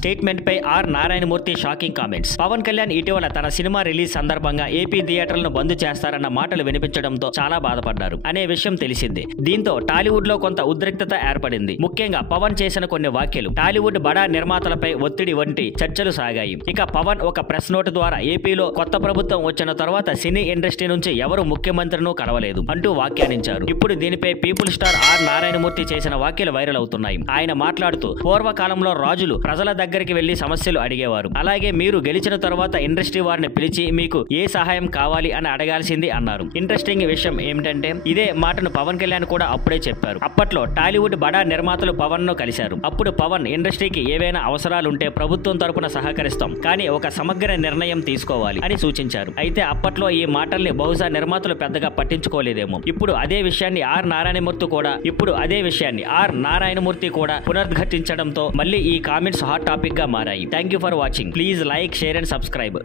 Statement పై R Narayanamurthy shocking comments. Pawan Kalyan ఇటీవల తన సినిమా రిలీజ్ సందర్భంగా ఏపీ థియేటర్లను బంద్ చేస్తారన్న మాటలు వినిపించడంతో చాలా బాధపడ్డారు అనే విషయం తెలిసిందే. దీంతో టాలీవుడ్ లో కొంత ఉద్రిక్తత ఏర్పడింది. ముఖ్యంగా పవన్ చేసిన కొన్ని వ్యాఖ్యలు టాలీవుడ్ బడా నిర్మాతలపై ఒత్తిడి వంటి చర్చలు సాగాయి. ఇక పవన్ ఒక ప్రెస్ నోట్ ద్వారా ఏపీలో కొత్త ప్రభుత్వం వచ్చిన తర్వాత సినీ ఇండస్ట్రీ నుంచి ఎవరు ముఖ్యమంత్రినూ కలవలేదు అంటూ వ్యాఖ్యానించారు. ఇప్పుడు దీనిపై పీపుల్ స్టార్ ఆర్ నారాయణమూర్తి చేసిన వ్యాఖ్యలు వైరల్ అవుతున్నాయి. ఆయన మాట్లాడుతూ పూర్వకాలంలో రాజులు ప్రజల దగ్గరికి వెళ్లి సమస్యలు అడిగేవారు. అలాగే మీరు గెలిచిన తర్వాత ఇండస్ట్రీ వారిని పిలిచి మీకు ఏ సహాయం కావాలి అని అడగాల్సింది అన్నారు. ఇంట్రెస్టింగ్ విషయం ఏమిటంటే ఇదే మాటను పవన్ కళ్యాణ్ కూడా అప్పుడే చెప్పారు. అప్పట్లో టాలీవుడ్ బడా నిర్మాతలు పవన్ ను కలిశారు. అప్పుడు పవన్ ఇండస్ట్రీకి ఏవైనా అవసరాలుంటే ప్రభుత్వం తరపున సహకరిస్తాం, కానీ ఒక సమగ్ర నిర్ణయం తీసుకోవాలి అని సూచించారు. అయితే అప్పట్లో ఈ మాటల్ని బహుశా నిర్మాతలు పెద్దగా పట్టించుకోలేదేమో. ఇప్పుడు అదే విషయాన్ని ఆర్ నారాయణమూర్తి కూడా పునరుద్ఘాటించడంతో మళ్ళీ ఈ కామెంట్స్ హాట్ టాపిక్ గా మారాయి. Thank you for watching. Please like, share and subscribe.